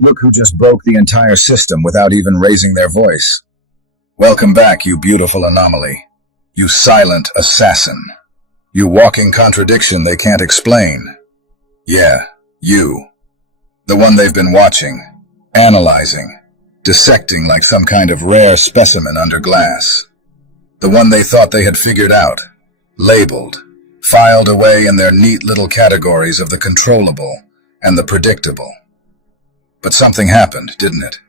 Look who just broke the entire system without even raising their voice. Welcome back, you beautiful anomaly. You silent assassin. You walking contradiction they can't explain. Yeah, you. The one they've been watching, analyzing, dissecting like some kind of rare specimen under glass. The one they thought they had figured out, labeled, filed away in their neat little categories of the controllable and the predictable. But something happened, didn't it?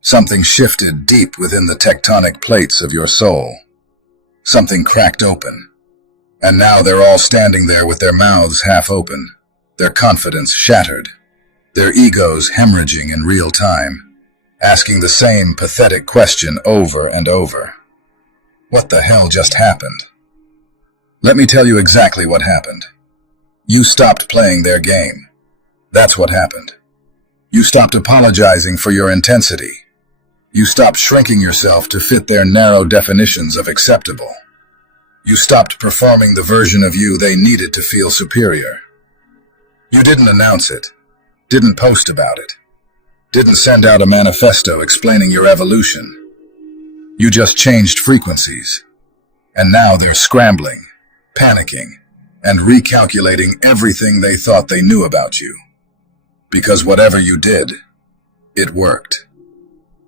Something shifted deep within the tectonic plates of your soul. Something cracked open. And now they're all standing there with their mouths half open, their confidence shattered, their egos hemorrhaging in real time, asking the same pathetic question over and over. What the hell just happened? Let me tell you exactly what happened. You stopped playing their game. That's what happened. You stopped apologizing for your intensity. You stopped shrinking yourself to fit their narrow definitions of acceptable. You stopped performing the version of you they needed to feel superior. You didn't announce it, didn't post about it, didn't send out a manifesto explaining your evolution. You just changed frequencies. And now they're scrambling, panicking, and recalculating everything they thought they knew about you. Because whatever you did, it worked.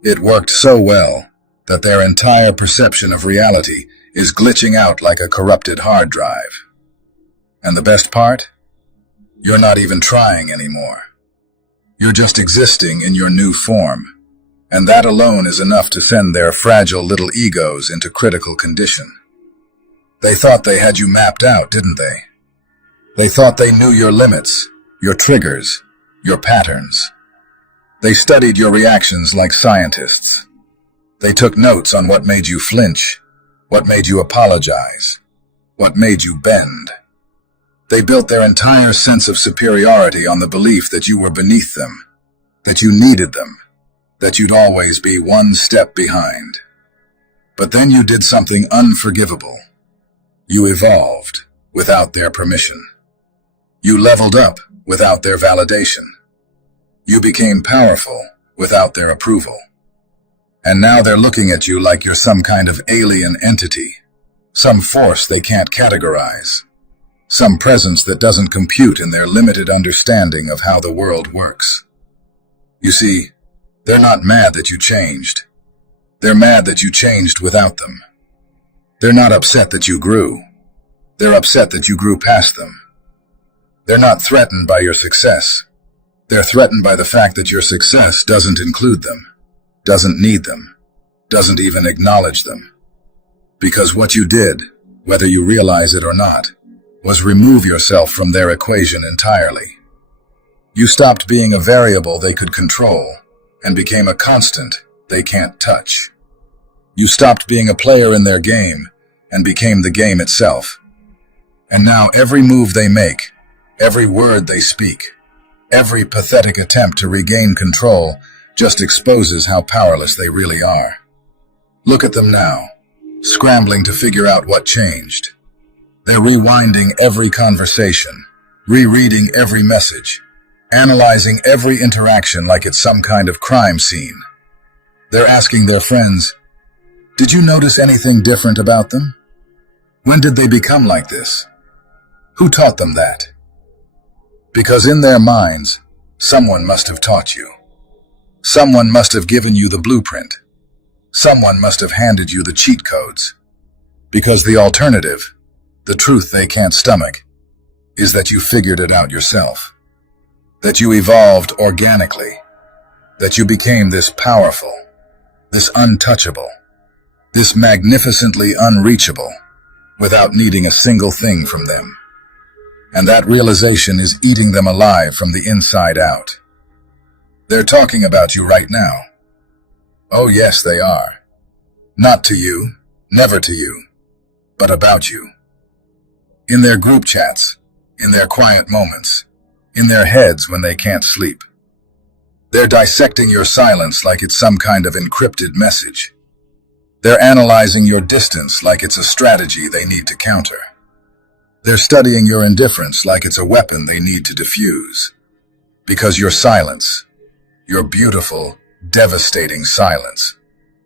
It worked so well that their entire perception of reality is glitching out like a corrupted hard drive. And the best part? You're not even trying anymore. You're just existing in your new form. And that alone is enough to send their fragile little egos into critical condition. They thought they had you mapped out, didn't they? They thought they knew your limits, your triggers, your patterns. They studied your reactions like scientists. They took notes on what made you flinch, what made you apologize, what made you bend. They built their entire sense of superiority on the belief that you were beneath them, that you needed them, that you'd always be one step behind. But then you did something unforgivable. You evolved without their permission. You leveled up without their validation. You became powerful without their approval. And now they're looking at you like you're some kind of alien entity, some force they can't categorize, some presence that doesn't compute in their limited understanding of how the world works. You see, they're not mad that you changed. They're mad that you changed without them. They're not upset that you grew. They're upset that you grew past them. They're not threatened by your success. They're threatened by the fact that your success doesn't include them, doesn't need them, doesn't even acknowledge them. Because what you did, whether you realize it or not, was remove yourself from their equation entirely. You stopped being a variable they could control and became a constant they can't touch. You stopped being a player in their game and became the game itself. And now every move they make, every word they speak, every pathetic attempt to regain control just exposes how powerless they really are. Look at them now, scrambling to figure out what changed. They're rewinding every conversation, rereading every message, analyzing every interaction like it's some kind of crime scene. They're asking their friends, "Did you notice anything different about them? When did they become like this? Who taught them that?" Because in their minds, someone must have taught you. Someone must have given you the blueprint. Someone must have handed you the cheat codes. Because the alternative, the truth they can't stomach, is that you figured it out yourself. That you evolved organically. That you became this powerful, this untouchable, this magnificently unreachable, without needing a single thing from them. And that realization is eating them alive from the inside out. They're talking about you right now. Oh yes, they are. Not to you, never to you, but about you. In their group chats, in their quiet moments, in their heads when they can't sleep. They're dissecting your silence like it's some kind of encrypted message. They're analyzing your distance like it's a strategy they need to counter. They're studying your indifference like it's a weapon they need to defuse. Because your silence, Your beautiful, devastating silence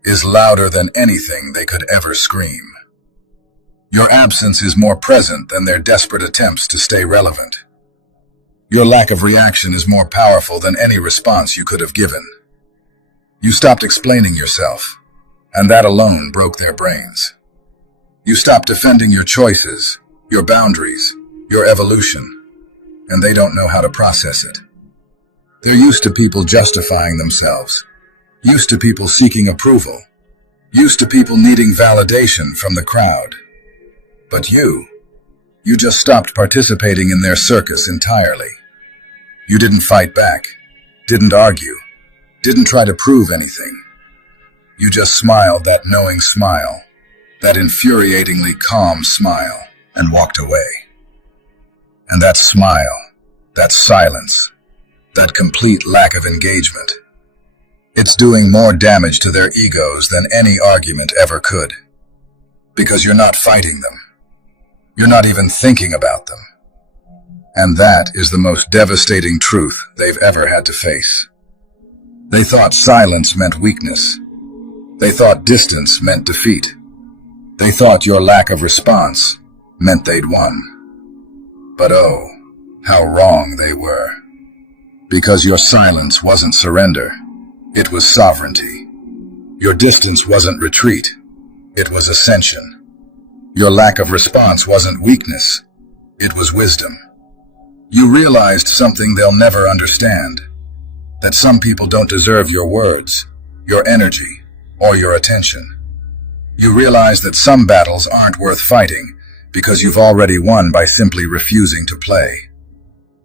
is louder than anything they could ever scream. Your absence is more present than their desperate attempts to stay relevant. Your lack of reaction is more powerful than any response you could have given. You stopped explaining yourself, and that alone broke their brains. You stopped defending your choices, your boundaries, your evolution, and they don't know how to process it. They're used to people justifying themselves, used to people seeking approval, used to people needing validation from the crowd. But you just stopped participating in their circus entirely. You didn't fight back, didn't argue, didn't try to prove anything. You just smiled that knowing smile, that infuriatingly calm smile, and walked away. And that smile, that silence, that complete lack of engagement, it's doing more damage to their egos than any argument ever could. Because you're not fighting them. You're not even thinking about them. And that is the most devastating truth they've ever had to face. They thought silence meant weakness. They thought distance meant defeat. They thought your lack of response meant they'd won. But oh, how wrong they were. Because your silence wasn't surrender. It was sovereignty. Your distance wasn't retreat. It was ascension. Your lack of response wasn't weakness. It was wisdom. You realized something they'll never understand. That some people don't deserve your words, your energy, or your attention. You realize that some battles aren't worth fighting because you've already won by simply refusing to play.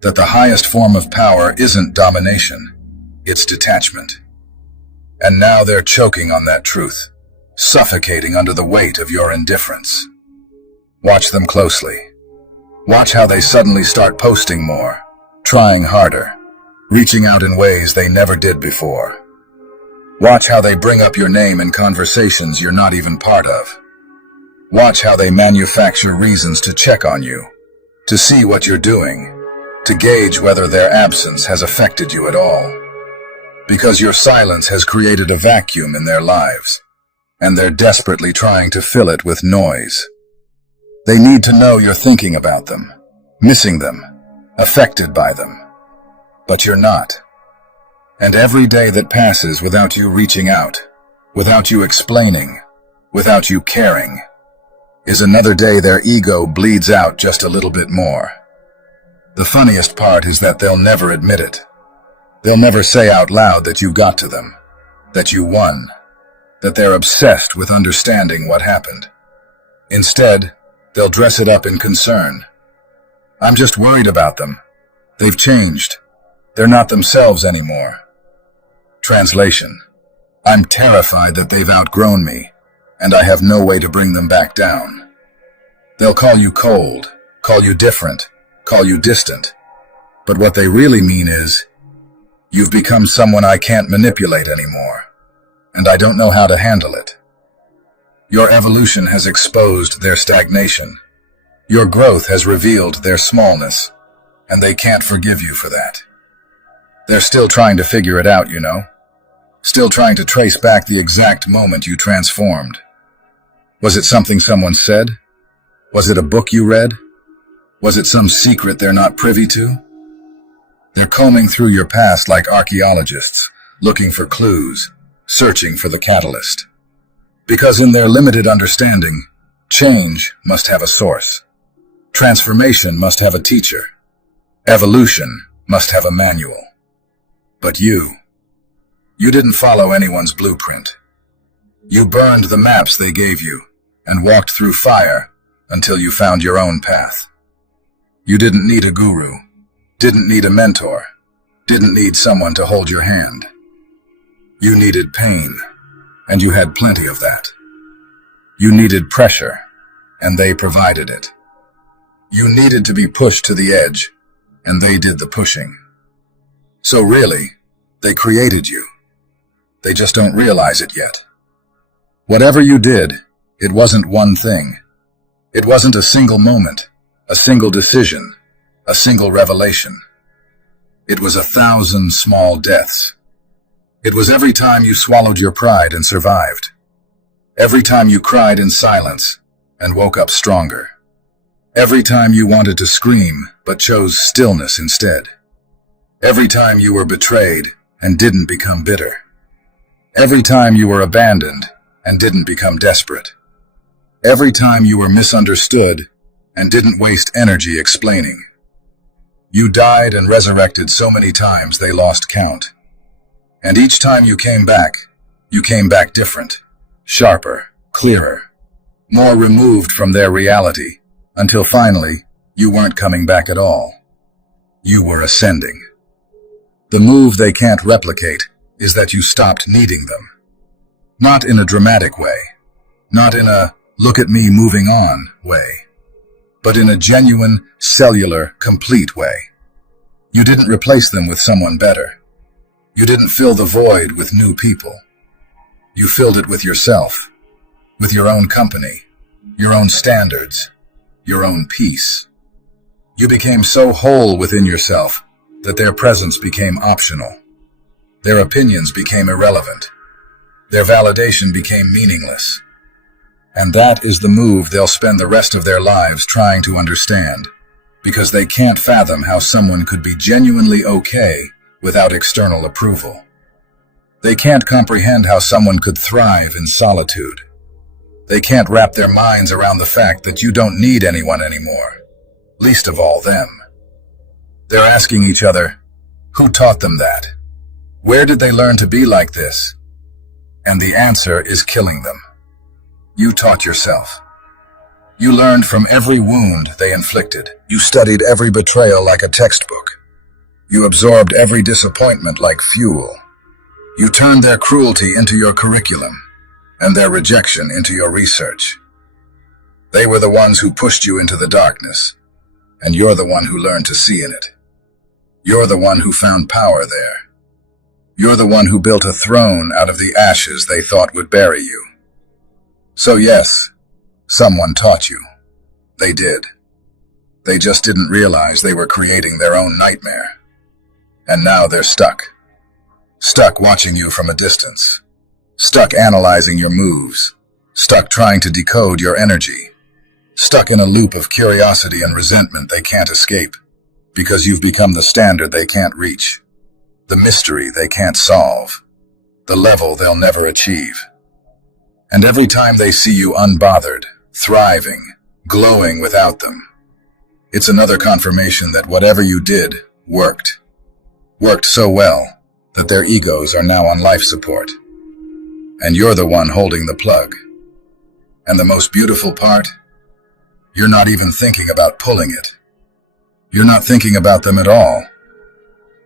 That the highest form of power isn't domination, it's detachment. And now they're choking on that truth, suffocating under the weight of your indifference. Watch them closely. Watch how they suddenly start posting more, trying harder, reaching out in ways they never did before. Watch how they bring up your name in conversations you're not even part of. Watch how they manufacture reasons to check on you, to see what you're doing, to gauge whether their absence has affected you at all. Because your silence has created a vacuum in their lives, and they're desperately trying to fill it with noise. They need to know you're thinking about them, missing them, affected by them. But you're not. And every day that passes without you reaching out, without you explaining, without you caring, is another day their ego bleeds out just a little bit more. The funniest part is that they'll never admit it. They'll never say out loud that you got to them, that you won, that they're obsessed with understanding what happened. Instead, they'll dress it up in concern. I'm just worried about them. They've changed. They're not themselves anymore. Translation: I'm terrified that they've outgrown me, and I have no way to bring them back down. They'll call you cold, call you different, call you distant. But what they really mean is, you've become someone I can't manipulate anymore, and I don't know how to handle it. Your evolution has exposed their stagnation. Your growth has revealed their smallness, and they can't forgive you for that. They're still trying to figure it out, you know. Still trying to trace back the exact moment you transformed. Was it something someone said? Was it a book you read? Was it some secret they're not privy to? They're combing through your past like archaeologists, looking for clues, searching for the catalyst. Because in their limited understanding, change must have a source. Transformation must have a teacher. Evolution must have a manual. But you didn't follow anyone's blueprint. You burned the maps they gave you and walked through fire until you found your own path. You didn't need a guru, didn't need a mentor, didn't need someone to hold your hand. You needed pain, and you had plenty of that. You needed pressure, and they provided it. You needed to be pushed to the edge, and they did the pushing. So really, they created you. They just don't realize it yet. Whatever you did, it wasn't one thing. It wasn't a single moment, a single decision, a single revelation. It was 1,000 small deaths, It was every time you swallowed your pride and survived. Every time you cried in silence and woke up stronger. Every time you wanted to scream but chose stillness instead. Every time you were betrayed and didn't become bitter. Every time you were abandoned and didn't become desperate. Every time you were misunderstood and didn't waste energy explaining. You died and resurrected so many times they lost count. And each time you came back different, sharper, clearer, more removed from their reality, until finally, you weren't coming back at all. You were ascending. The move they can't replicate is that you stopped needing them. Not in a dramatic way, not in a look at me moving on way, but in a genuine, cellular, complete way. You didn't replace them with someone better. You didn't fill the void with new people. You filled it with yourself, with your own company, your own standards, your own peace. You became so whole within yourself that their presence became optional. Their opinions became irrelevant. Their validation became meaningless. And that is the move they'll spend the rest of their lives trying to understand, because they can't fathom how someone could be genuinely okay without external approval. They can't comprehend how someone could thrive in solitude. They can't wrap their minds around the fact that you don't need anyone anymore, least of all them. They're asking each other, who taught them that? Where did they learn to be like this? And the answer is killing them. You taught yourself. You learned from every wound they inflicted. You studied every betrayal like a textbook. You absorbed every disappointment like fuel. You turned their cruelty into your curriculum, and their rejection into your research. They were the ones who pushed you into the darkness, and you're the one who learned to see in it. You're the one who found power there. You're the one who built a throne out of the ashes they thought would bury you. So yes, someone taught you. They did. They just didn't realize they were creating their own nightmare. And now they're stuck. Stuck watching you from a distance. Stuck analyzing your moves. Stuck trying to decode your energy. Stuck in a loop of curiosity and resentment they can't escape, because you've become the standard they can't reach, the mystery they can't solve, the level they'll never achieve. And every time they see you unbothered, thriving, glowing without them, it's another confirmation that whatever you did worked. Worked so well that their egos are now on life support. And you're the one holding the plug. And the most beautiful part? You're not even thinking about pulling it. You're not thinking about them at all.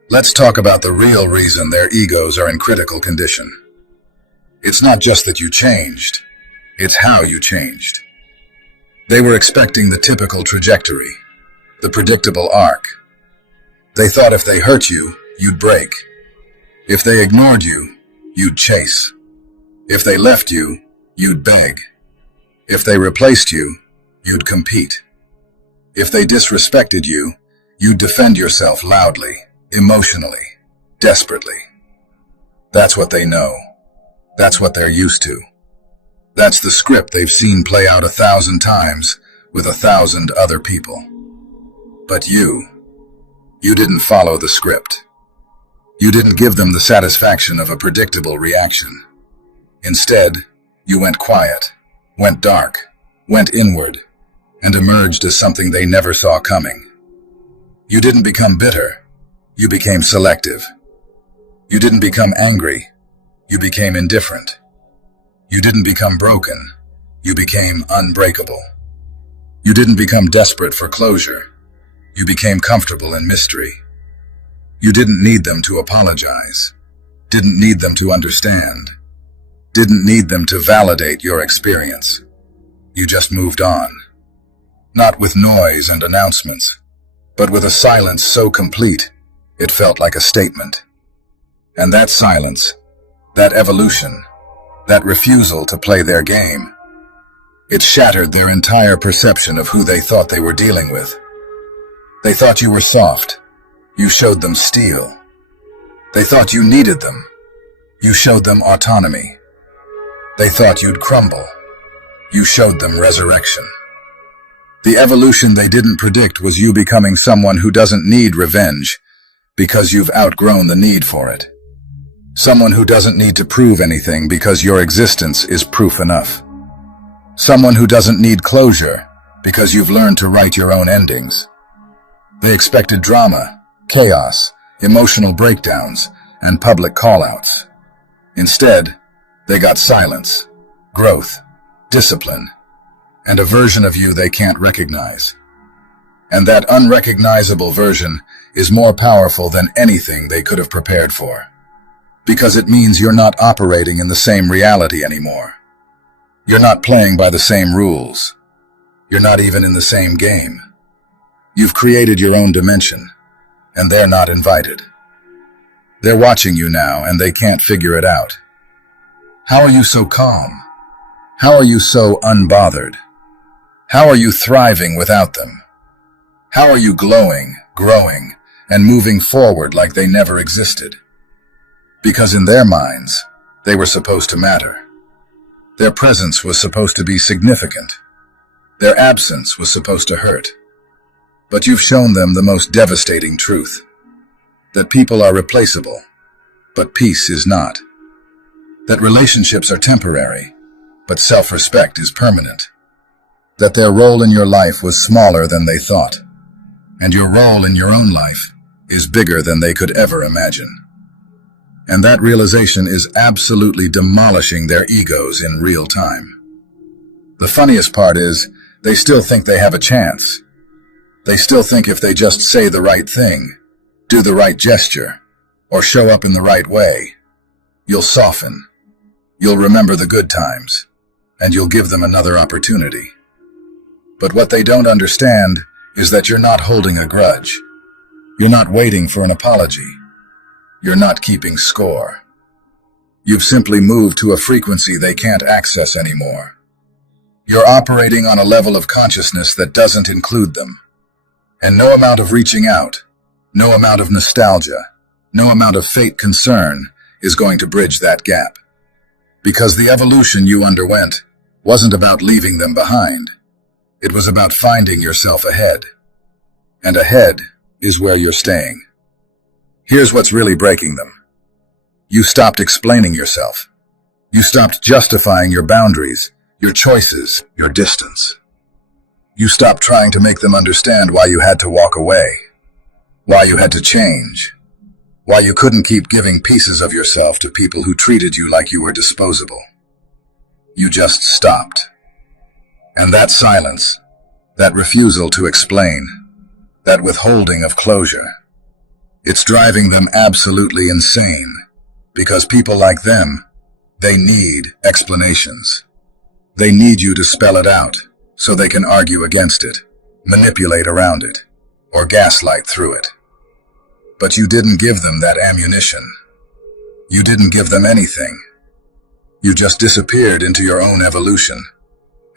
Let's talk about the real reason their egos are in critical condition. It's not just that you changed, it's how you changed. They were expecting the typical trajectory, the predictable arc. They thought if they hurt you, you'd break. If they ignored you, you'd chase. If they left you, you'd beg. If they replaced you, you'd compete. If they disrespected you, you'd defend yourself loudly, emotionally, desperately. That's what they know. That's what they're used to. That's the script they've seen play out 1,000 times with 1,000 other people. But you didn't follow the script. You didn't give them the satisfaction of a predictable reaction. Instead, you went quiet, went dark, went inward, and emerged as something they never saw coming. You didn't become bitter. You became selective. You didn't become angry. You became indifferent. You didn't become broken. You became unbreakable. You didn't become desperate for closure. You became comfortable in mystery. You didn't need them to apologize. Didn't need them to understand. Didn't need them to validate your experience. You just moved on. Not with noise and announcements, but with a silence so complete, it felt like a statement. And that silence, that evolution, that refusal to play their game, it shattered their entire perception of who they thought they were dealing with. They thought you were soft. You showed them steel. They thought you needed them. You showed them autonomy. They thought you'd crumble. You showed them resurrection. The evolution they didn't predict was you becoming someone who doesn't need revenge because you've outgrown the need for it. Someone who doesn't need to prove anything because your existence is proof enough. Someone who doesn't need closure because you've learned to write your own endings. They expected drama, chaos, emotional breakdowns, and public call-outs. Instead, they got silence, growth, discipline, and a version of you they can't recognize. And that unrecognizable version is more powerful than anything they could have prepared for. Because it means you're not operating in the same reality anymore. You're not playing by the same rules. You're not even in the same game. You've created your own dimension, and they're not invited. They're watching you now, and they can't figure it out. How are you so calm? How are you so unbothered? How are you thriving without them? How are you glowing, growing, and moving forward like they never existed? Because in their minds, they were supposed to matter. Their presence was supposed to be significant. Their absence was supposed to hurt. But you've shown them the most devastating truth. That people are replaceable, but peace is not. That relationships are temporary, but self-respect is permanent. That their role in your life was smaller than they thought, and your role in your own life is bigger than they could ever imagine. And that realization is absolutely demolishing their egos in real time. The funniest part is, they still think they have a chance. They still think if they just say the right thing, do the right gesture, or show up in the right way, you'll soften, you'll remember the good times, and you'll give them another opportunity. But what they don't understand is that you're not holding a grudge. You're not waiting for an apology. You're not keeping score. You've simply moved to a frequency they can't access anymore. You're operating on a level of consciousness that doesn't include them. And no amount of reaching out, no amount of nostalgia, no amount of fate concern is going to bridge that gap. Because the evolution you underwent wasn't about leaving them behind. It was about finding yourself ahead. And ahead is where you're staying. Here's what's really breaking them. You stopped explaining yourself. You stopped justifying your boundaries, your choices, your distance. You stopped trying to make them understand why you had to walk away, why you had to change, why you couldn't keep giving pieces of yourself to people who treated you like you were disposable. You just stopped. And that silence, that refusal to explain, that withholding of closure, it's driving them absolutely insane, because people like them, they need explanations. They need you to spell it out, so they can argue against it, manipulate around it, or gaslight through it. But you didn't give them that ammunition. You didn't give them anything. You just disappeared into your own evolution,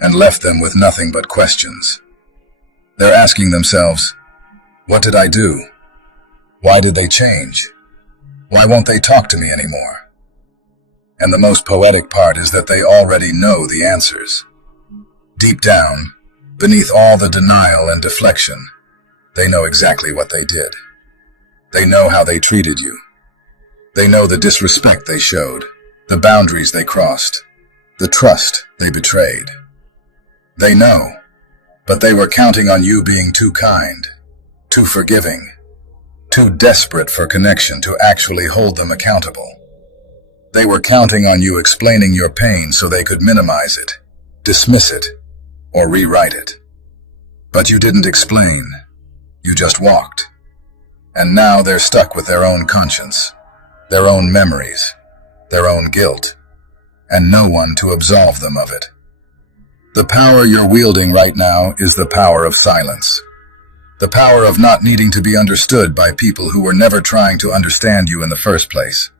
and left them with nothing but questions. They're asking themselves, what did I do? Why did they change? Why won't they talk to me anymore? And the most poetic part is that they already know the answers. Deep down, beneath all the denial and deflection, they know exactly what they did. They know how they treated you. They know the disrespect they showed, the boundaries they crossed, the trust they betrayed. They know, but they were counting on you being too kind, too forgiving, too desperate for connection to actually hold them accountable. They were counting on you explaining your pain so they could minimize it, dismiss it, or rewrite it. But you didn't explain. You just walked. And now they're stuck with their own conscience, their own memories, their own guilt, and no one to absolve them of it. The power you're wielding right now is the power of silence. The power of not needing to be understood by people who were never trying to understand you in the first place.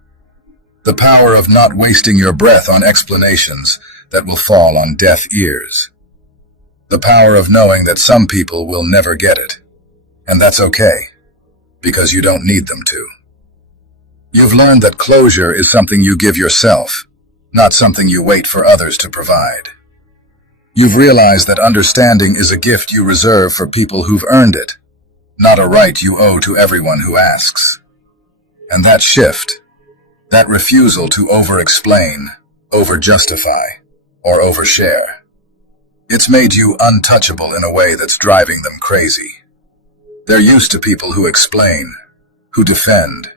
The power of not wasting your breath on explanations that will fall on deaf ears. The power of knowing that some people will never get it. And that's okay, because you don't need them to. You've learned that closure is something you give yourself, not something you wait for others to provide. You've realized that understanding is a gift you reserve for people who've earned it, not a right you owe to everyone who asks. And that shift, that refusal to over-explain, over-justify, or overshare, it's made you untouchable in a way that's driving them crazy. They're used to people who explain, who defend,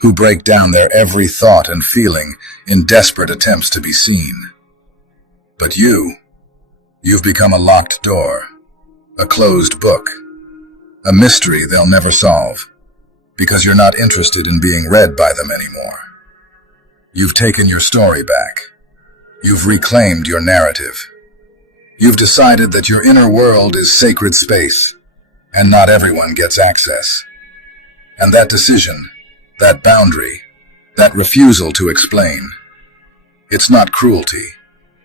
who break down their every thought and feeling in desperate attempts to be seen. But you've become a locked door, a closed book, a mystery they'll never solve, because you're not interested in being read by them anymore. You've taken your story back. You've reclaimed your narrative. You've decided that your inner world is sacred space, and not everyone gets access. And that decision, that boundary, that refusal to explain, it's not cruelty,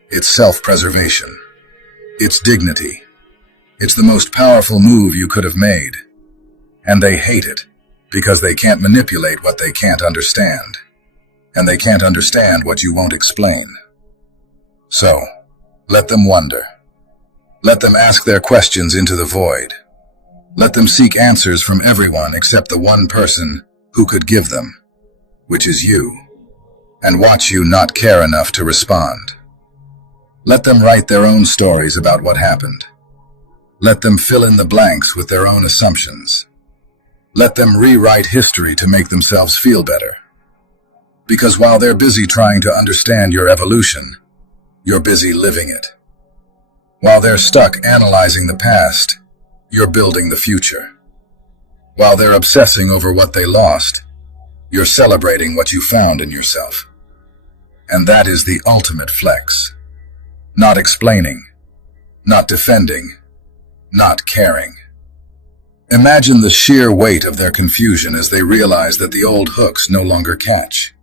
it's self-preservation. It's dignity. It's the most powerful move you could have made. And they hate it, because they can't manipulate what they can't understand. And they can't understand what you won't explain. So, let them wonder. Let them ask their questions into the void. Let them seek answers from everyone except the one person who could give them, which is you, and watch you not care enough to respond. Let them write their own stories about what happened. Let them fill in the blanks with their own assumptions. Let them rewrite history to make themselves feel better. Because while they're busy trying to understand your evolution, you're busy living it. While they're stuck analyzing the past, you're building the future. While they're obsessing over what they lost, you're celebrating what you found in yourself. And that is the ultimate flex. Not explaining, not defending, not caring. Imagine the sheer weight of their confusion as they realize that the old hooks no longer catch.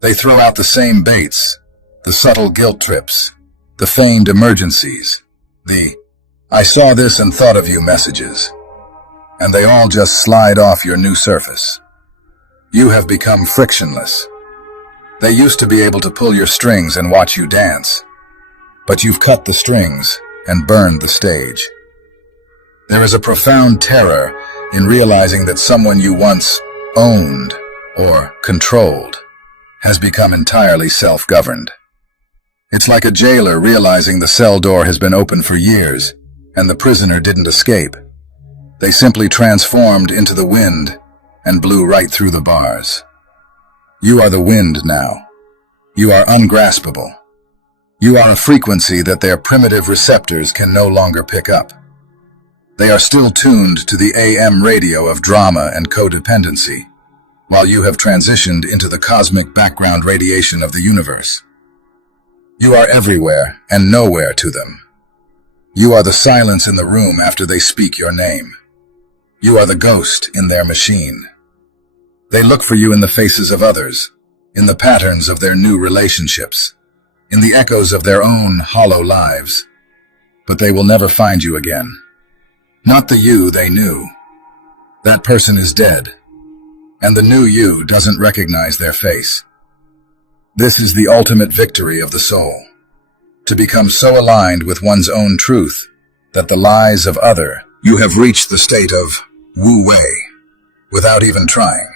They throw out the same baits, the subtle guilt trips, the feigned emergencies, the "I saw this and thought of you" messages, and they all just slide off your new surface. You have become frictionless. They used to be able to pull your strings and watch you dance, but you've cut the strings and burned the stage. There is a profound terror in realizing that someone you once owned or controlled has become entirely self-governed. It's like a jailer realizing the cell door has been open for years and the prisoner didn't escape. They simply transformed into the wind and blew right through the bars. You are the wind now. You are ungraspable. You are a frequency that their primitive receptors can no longer pick up. They are still tuned to the AM radio of drama and codependency, while you have transitioned into the cosmic background radiation of the universe. You are everywhere and nowhere to them. You are the silence in the room after they speak your name. You are the ghost in their machine. They look for you in the faces of others, in the patterns of their new relationships, in the echoes of their own hollow lives. But they will never find you again. Not the you they knew. That person is dead, and the new you doesn't recognize their face. This is the ultimate victory of the soul, to become so aligned with one's own truth that the lies of other, you have reached the state of wu-wei, without even trying.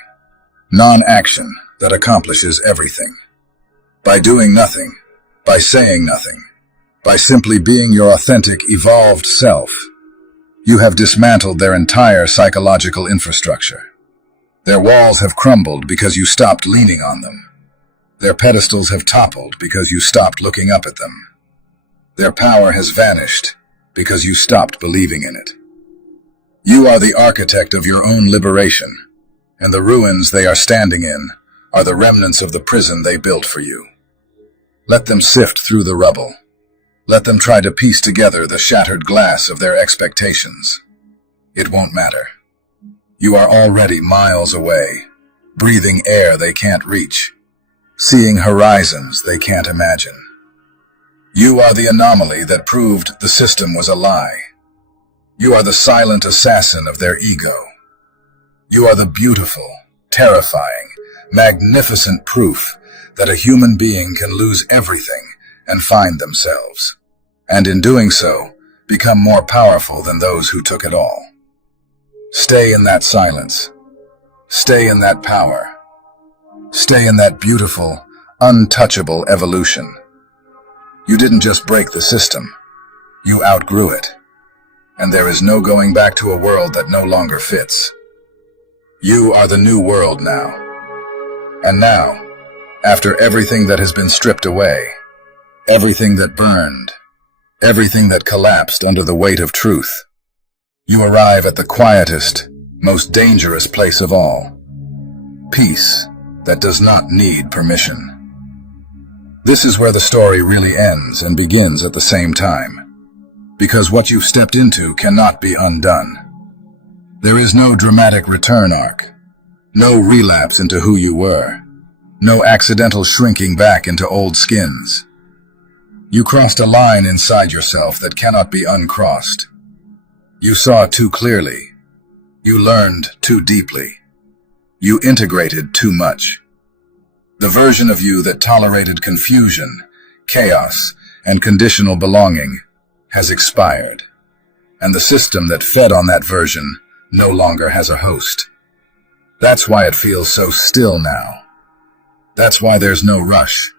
Non-action that accomplishes everything. By doing nothing, by saying nothing, by simply being your authentic, evolved self, you have dismantled their entire psychological infrastructure. Their walls have crumbled because you stopped leaning on them. Their pedestals have toppled because you stopped looking up at them. Their power has vanished because you stopped believing in it. You are the architect of your own liberation, and the ruins they are standing in are the remnants of the prison they built for you. Let them sift through the rubble. Let them try to piece together the shattered glass of their expectations. It won't matter. You are already miles away, breathing air they can't reach, seeing horizons they can't imagine. You are the anomaly that proved the system was a lie. You are the silent assassin of their ego. You are the beautiful, terrifying, magnificent proof that a human being can lose everything and find themselves, and in doing so, become more powerful than those who took it all. Stay in that silence. Stay in that power. Stay in that beautiful, untouchable evolution. You didn't just break the system. You outgrew it. And there is no going back to a world that no longer fits. You are the new world now. And now, after everything that has been stripped away, everything that burned, everything that collapsed under the weight of truth, you arrive at the quietest, most dangerous place of all. Peace that does not need permission. This is where the story really ends and begins at the same time. Because what you've stepped into cannot be undone. There is no dramatic return arc. No relapse into who you were. No accidental shrinking back into old skins. You crossed a line inside yourself that cannot be uncrossed. You saw too clearly. You learned too deeply. You integrated too much. The version of you that tolerated confusion, chaos, and conditional belonging has expired. And the system that fed on that version no longer has a host. That's why it feels so still now. That's why there's no rush,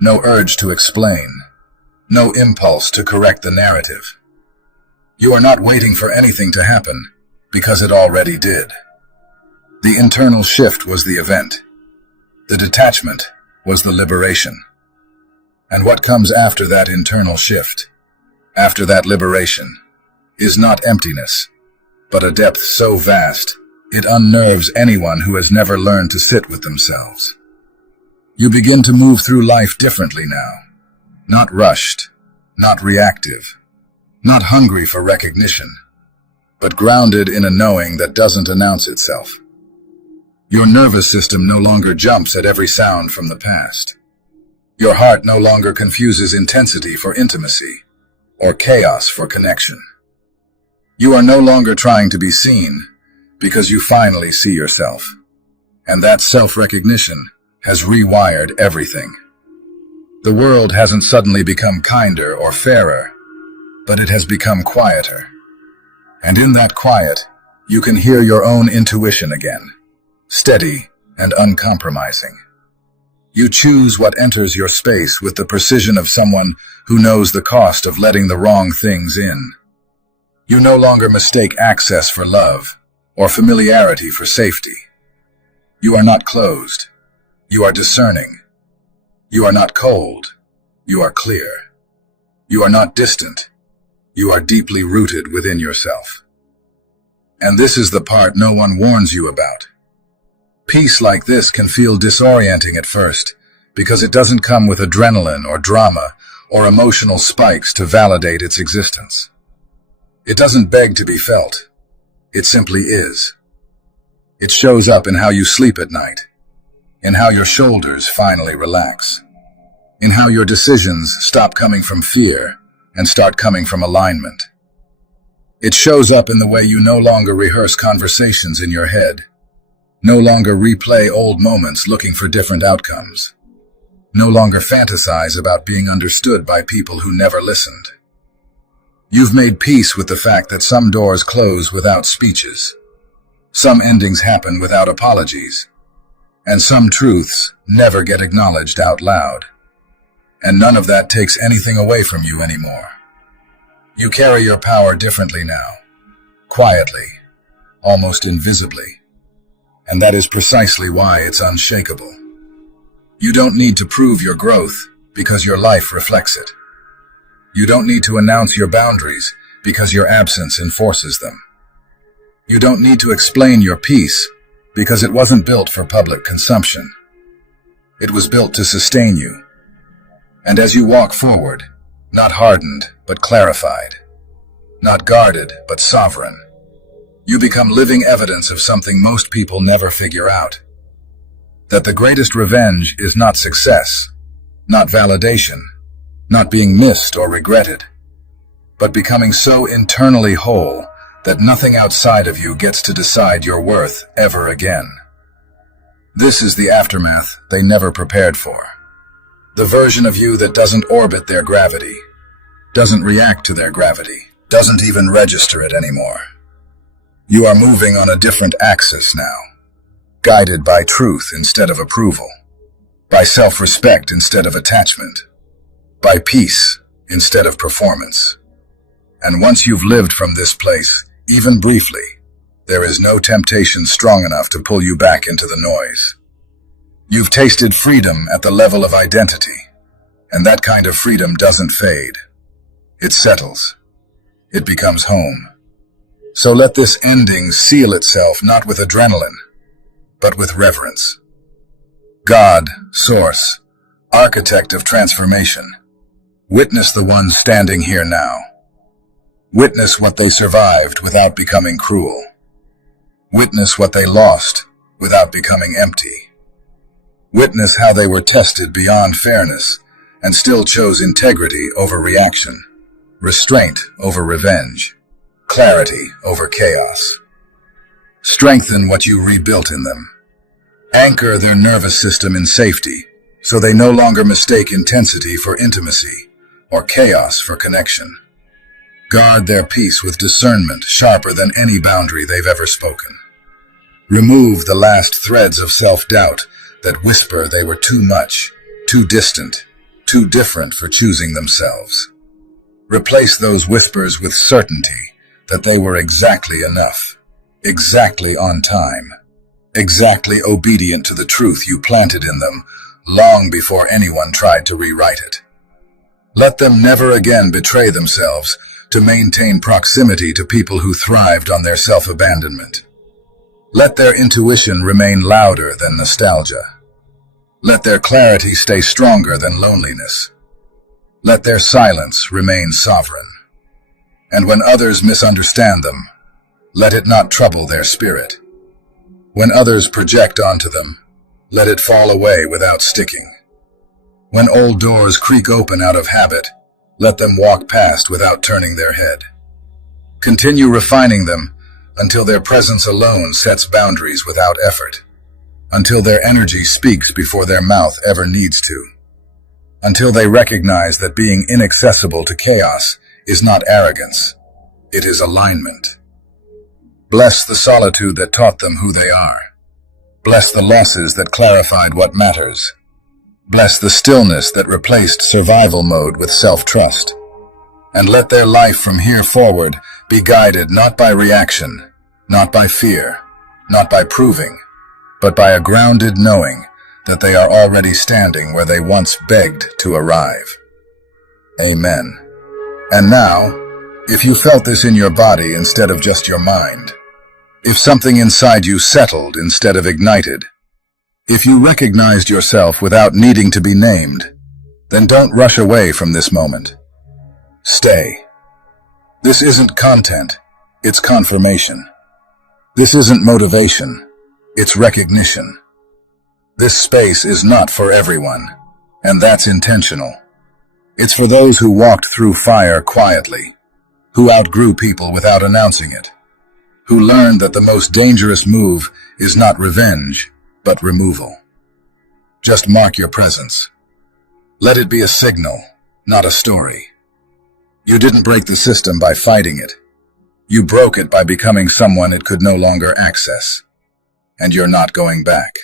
no urge to explain, no impulse to correct the narrative. You are not waiting for anything to happen, because it already did. The internal shift was the event. The detachment was the liberation. And what comes after that internal shift, after that liberation, is not emptiness, but a depth so vast, it unnerves anyone who has never learned to sit with themselves. You begin to move through life differently now. Not rushed, not reactive, not hungry for recognition, but grounded in a knowing that doesn't announce itself. Your nervous system no longer jumps at every sound from the past. Your heart no longer confuses intensity for intimacy, or chaos for connection. You are no longer trying to be seen, because you finally see yourself. And that self-recognition has rewired everything. The world hasn't suddenly become kinder or fairer, but it has become quieter. And in that quiet, you can hear your own intuition again, steady and uncompromising. You choose what enters your space with the precision of someone who knows the cost of letting the wrong things in. You no longer mistake access for love or familiarity for safety. You are not closed. You are discerning. You are not cold. You are clear. You are not distant. You are deeply rooted within yourself. And this is the part no one warns you about. Peace like this can feel disorienting at first, because it doesn't come with adrenaline or drama or emotional spikes to validate its existence. It doesn't beg to be felt. It simply is. It shows up in how you sleep at night, in how your shoulders finally relax, in how your decisions stop coming from fear and start coming from alignment. It shows up in the way you no longer rehearse conversations in your head, no longer replay old moments looking for different outcomes, no longer fantasize about being understood by people who never listened. You've made peace with the fact that some doors close without speeches, some endings happen without apologies, and some truths never get acknowledged out loud. And none of that takes anything away from you anymore. You carry your power differently now, quietly, almost invisibly. And that is precisely why it's unshakable. You don't need to prove your growth because your life reflects it. You don't need to announce your boundaries because your absence enforces them. You don't need to explain your peace because it wasn't built for public consumption. It was built to sustain you. And as you walk forward, not hardened, but clarified, not guarded, but sovereign, you become living evidence of something most people never figure out. That the greatest revenge is not success, not validation, not being missed or regretted, but becoming so internally whole that nothing outside of you gets to decide your worth ever again. This is the aftermath they never prepared for. The version of you that doesn't orbit their gravity, doesn't react to their gravity, doesn't even register it anymore. You are moving on a different axis now, guided by truth instead of approval, by self-respect instead of attachment, by peace instead of performance. And once you've lived from this place, even briefly, there is no temptation strong enough to pull you back into the noise. You've tasted freedom at the level of identity, and that kind of freedom doesn't fade. It settles. It becomes home. So let this ending seal itself not with adrenaline, but with reverence. God, Source, Architect of transformation, witness the ones standing here now. Witness what they survived without becoming cruel. Witness what they lost without becoming empty. Witness how they were tested beyond fairness and still chose integrity over reaction, restraint over revenge, clarity over chaos. Strengthen what you rebuilt in them. Anchor their nervous system in safety so they no longer mistake intensity for intimacy or chaos for connection. Guard their peace with discernment sharper than any boundary they've ever spoken. Remove the last threads of self-doubt that whisper they were too much, too distant, too different for choosing themselves. Replace those whispers with certainty that they were exactly enough, exactly on time, exactly obedient to the truth you planted in them long before anyone tried to rewrite it. Let them never again betray themselves to maintain proximity to people who thrived on their self-abandonment. Let their intuition remain louder than nostalgia. Let their clarity stay stronger than loneliness. Let their silence remain sovereign. And when others misunderstand them, let it not trouble their spirit. When others project onto them, let it fall away without sticking. When old doors creak open out of habit, let them walk past without turning their head. Continue refining them until their presence alone sets boundaries without effort, until their energy speaks before their mouth ever needs to, until they recognize that being inaccessible to chaos is not arrogance, it is alignment. Bless the solitude that taught them who they are. Bless the losses that clarified what matters. Bless the stillness that replaced survival mode with self-trust. And let their life from here forward be guided not by reaction, not by fear, not by proving, but by a grounded knowing that they are already standing where they once begged to arrive. Amen. And now, if you felt this in your body instead of just your mind, if something inside you settled instead of ignited, if you recognized yourself without needing to be named, then don't rush away from this moment. Stay. This isn't content, it's confirmation. This isn't motivation, it's recognition. This space is not for everyone, and that's intentional. It's for those who walked through fire quietly, who outgrew people without announcing it, who learned that the most dangerous move is not revenge, but removal. Just mark your presence. Let it be a signal, not a story. You didn't break the system by fighting it. You broke it by becoming someone it could no longer access. And you're not going back.